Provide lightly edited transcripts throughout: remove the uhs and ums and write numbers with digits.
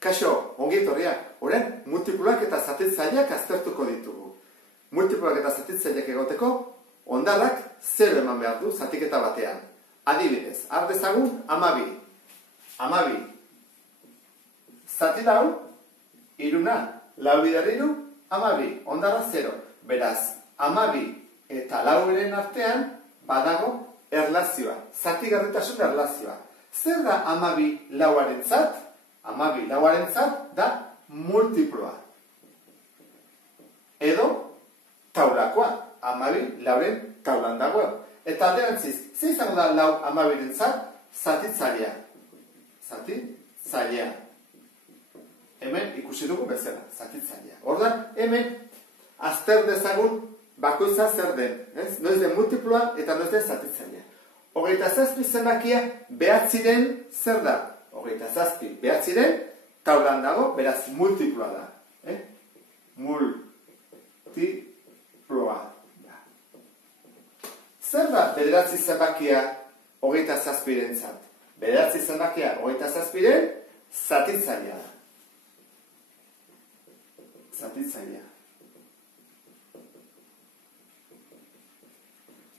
Kaixo, ongi etorriak. Orain, multiploak eta zatitzaileak aztertuko ditugu. Multiploak eta zatitzaileak egoteko, ondalak 0 eman behar du zatiketa batean. Adibidez, har dezagun 12. 12. Zati lau, iruna, lau bider iru, 12. Ondala 0. Beraz, 12 eta lauren artean badago erlazioa. Zatigarritasun erlazioa. Zer da 12 lauarentzat? 12 lauarentzat da multiploa. Edo taulakoa. 12 lauren taulan dago. Eta alderantziz, ze izango da lau 12rentzat? Zatitzailea. Zatitzailea. Hemen ikusi dugu bezala, zatitzailea. Ordan, hemen azter dezagun bakoitza zer den. Noiz den multiploa eta noiz den zatitzailea. 27 zenbakia behatziren zer da? 27 behatziren taulan dago, beraz multiploa da. Multiploa da. Zer da bederatzi zenbakia 27rentzat? Bederatzi zenbakia 27ren zatitzailea da. Zatitzailea.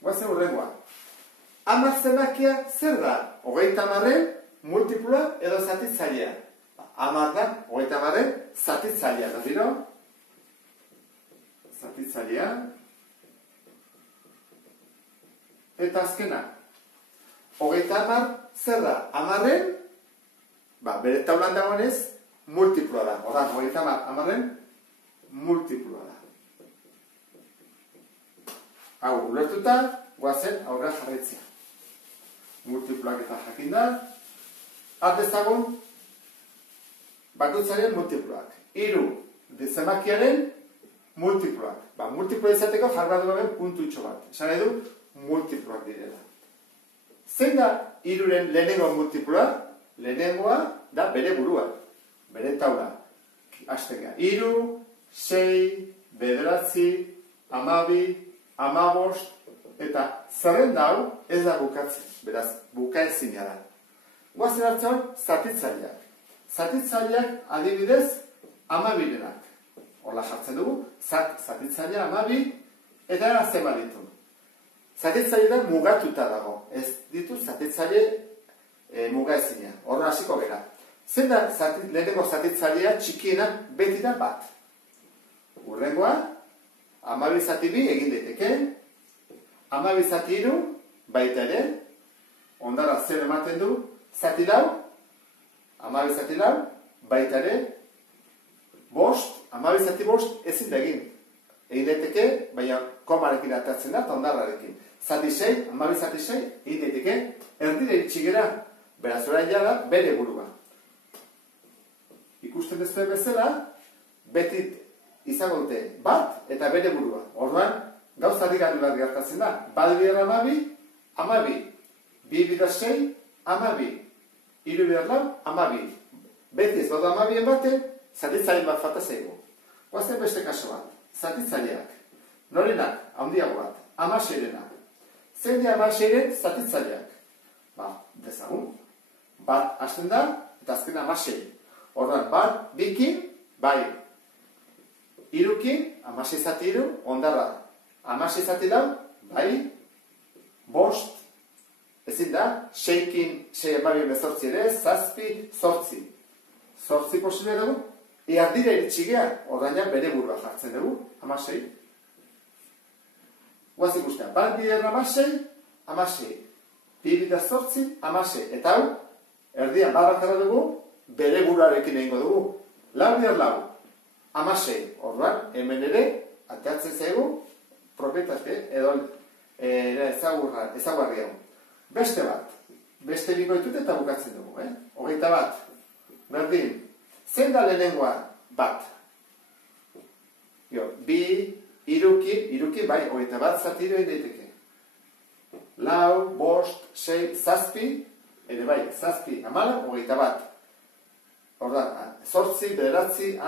Guazen hurrengoa. 10 zenbakia zer da? 30ren multiploa edo zatitzailea. 10 da 30ren zatitzailea. Da dira? Zatitzailea. Eta azkena. 30 zer da? 10ren, bere taulan dagoenez, multiploa da. Ordan, 30ren multiploa da. Hau, ulertuta, guazen aurrera jarraitzea. Multiploak eta jakin da. Har dezagun, bakoitzaren multiploak. 3 zenbakiaren multiploak. Multiploa izateko jarra duen puntutxo bat. Esan nahi du, multiploak direla. Zein da 3ren lehenengo multiploa? Lehenengoa da bere burua. Bere taula. Aztega. 3, 6, 9, 12, 15, eta zerrenda hau ez da bukatzen. Beraz, bukaezina da. Guazen hartzen zatitzaileak. Zatitzaileak adibidez 12renak. Horla jartzen dugu, zatitzailea 12 eta era zema ditu. Zatitzaile da mugatuta dago. Ez ditu zatitzaile mugaezina. Horra hasiko gara. Zer da lehenengo zatitzailea txikiena beti da bat. Hurrengoa, 12 zati 2 egin daiteke. 12 zati 3 baita ere, ondara 0 ematen du, zati lau, 12 zati lau, baita ere, 5, 12 zati 5 ezin da egin. Egin daiteke, baina komarekin atatzen da, eta ondarrarekin. Zati 6, 12 zati 6, egin daiteke, erdire itxigera, beraz orain jada, bere burua. Ikusten bezala bezala, beti izango dute bat eta bere burua. Orduan, gauza digarri bat gertatzen da. Bat bider 12, 12. 2 bider 6, 12. 3 bider 4, 12. Beti ez badu 12en baten, zatitzailean bat falta zaigu. Guazen beste kaso bat. Zatitzaileak. Norenak, handiago bat. 16renak. Zein dira 16ren zatitzaileak? Dezagun. Bat hasten da, eta azken 16. Orduan, bat, bikin, bai. 3kin, 16 zati 3, ondarra. 16 zati lau, bai. 5, ezin da, 6kin, 6 emabi bezortzi ere, 7, 8. 8 posible dugu, erdira iritxigea, orduan ja bere burua jartzen dugu, 16. Guaz ikustean, bat bider 16, 16. 2 bider 8, 16. Eta hau, erdian barra dugu, bere buruarekin egingo dugu. Lau bider lau, 16. Orduan, hemen ere, ateatzen zaigu, propietate edo ezaguarri hau. Beste bat, beste bingo ditut eta bukatzen dugu. 21. Berdin, zein da lehenengoa bat? 2, iruki, bai, 21 zati 3 daiteke. Lau, 5, 6, 7, ere bai, 7, 14, 21. Ordan, 8, 9, 10,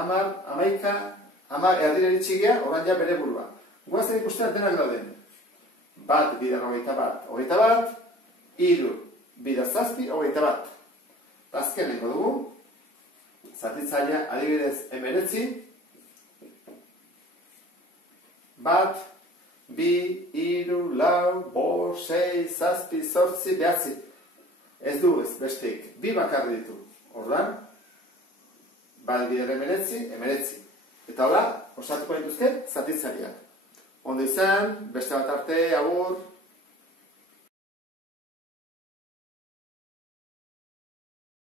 11, erdire ditxigea, ordan ja bere burua. Guazen ikustean denak dauden. Bat, bider 21, 3, bider 7, 21. Azkenengo dugu, zatitzailea adibidez 19, 1, 2, 3, 4, 5, 6, 7, 8, 9. Ez du ez besteik, 2 bakar ditu. Orduan, bat bider 19. Eta hola, osatuko dituzte zatitzaileak. Ondo izan, beste bat arte, agur.